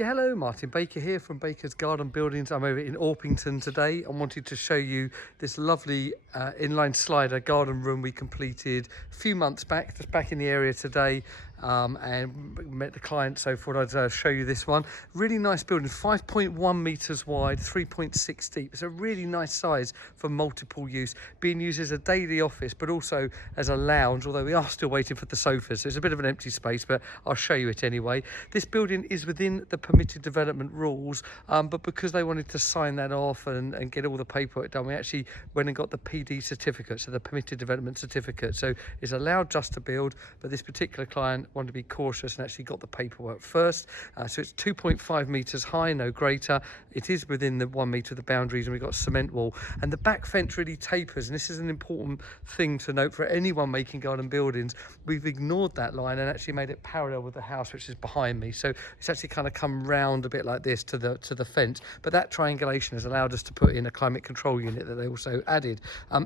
Yeah, hello, Martin Baker here from Baker's Garden Buildings. I'm over in Orpington today. I wanted to show you this lovely inline slider garden room we completed a few months back, just back in the area today, and met the client, so thought I'd show you this one. Really nice building, 5.1 meters wide, 3.6 deep. It's a really nice size for multiple use, being used as a daily office, but also as a lounge, although we are still waiting for the sofas. So it's a bit of an empty space, but I'll show you it anyway. This building is within the permitted development rules, but because they wanted to sign that off and get all the paperwork done, we actually went and got the PD certificate, so the permitted development certificate. So it's allowed just to build, but this particular client wanted to be cautious and actually got the paperwork first. So it's 2.5 meters high, no greater. It is within the 1 meter of the boundaries, and we've got a cement wall, and the back fence really tapers, and this is an important thing to note for anyone making garden buildings. We've ignored that line and actually made it parallel with the house, which is behind me. So it's actually kind of come round a bit like this to the fence, but that triangulation has allowed us to put in a climate control unit that they also added.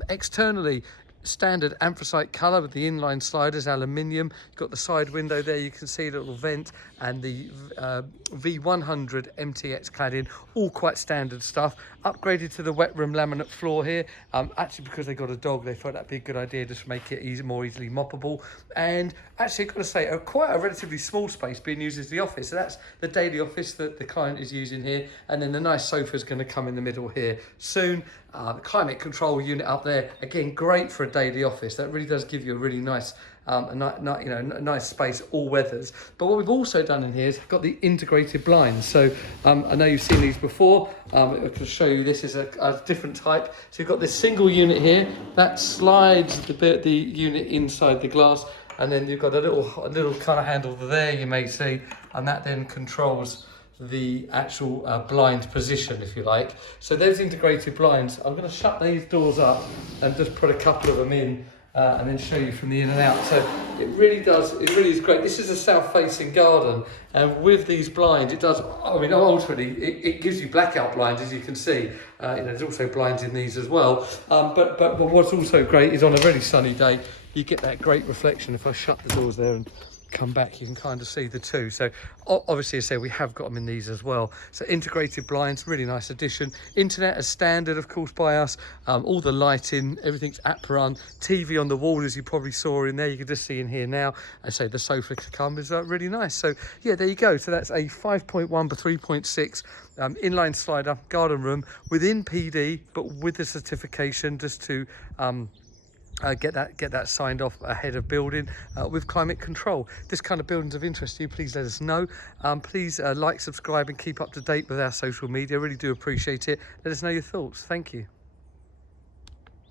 Externally, standard anthracite colour with the inline sliders, aluminium. You've got the side window there, you can see a little vent, and the V100 MTX cladding, all quite standard stuff. Upgraded to the wet room laminate floor here, actually because they got a dog, they thought that'd be a good idea just to make it more easily moppable. And actually, I've got to say, quite a relatively small space being used as the office. So that's the daily office that the client is using here, and then the nice sofa is going to come in the middle here soon. The climate control unit up there, again, great for a daily office. That really does give you a really nice nice space, all weathers. But what we've also done in here is got the integrated blinds. So I know you've seen these before. I can show you, this is a different type. So you've got this single unit here that slides the unit inside the glass, and then you've got a little kind of handle there, you may see, and that then controls the actual blind position, if you like. So there's integrated blinds. I'm going to shut these doors up and just put a couple of them in, and then show you from the in and out. So it really is great. This is a south-facing garden, and with these blinds, it does, I mean, ultimately, it gives you blackout blinds, as you can see. There's also blinds in these as well. But what's also great is on a really sunny day, you get that great reflection. If I shut the doors there and come back, you can kind of see the two. So obviously, as I say, we have got them in these as well. So integrated blinds, really nice addition. Internet as standard, of course, by us. All the lighting, everything's app-run. TV on the wall, as you probably saw in there, you can just see in here now. And so the sofa to come is really nice. So yeah, there you go. So that's a 5.1 by 3.6 inline slider garden room within PD, but with the certification, just to get that signed off ahead of building with climate control. This kind of building's of interest to you, please let us know. Please like, subscribe, and keep up to date with our social media. I really do appreciate it. Let us know your thoughts. Thank you.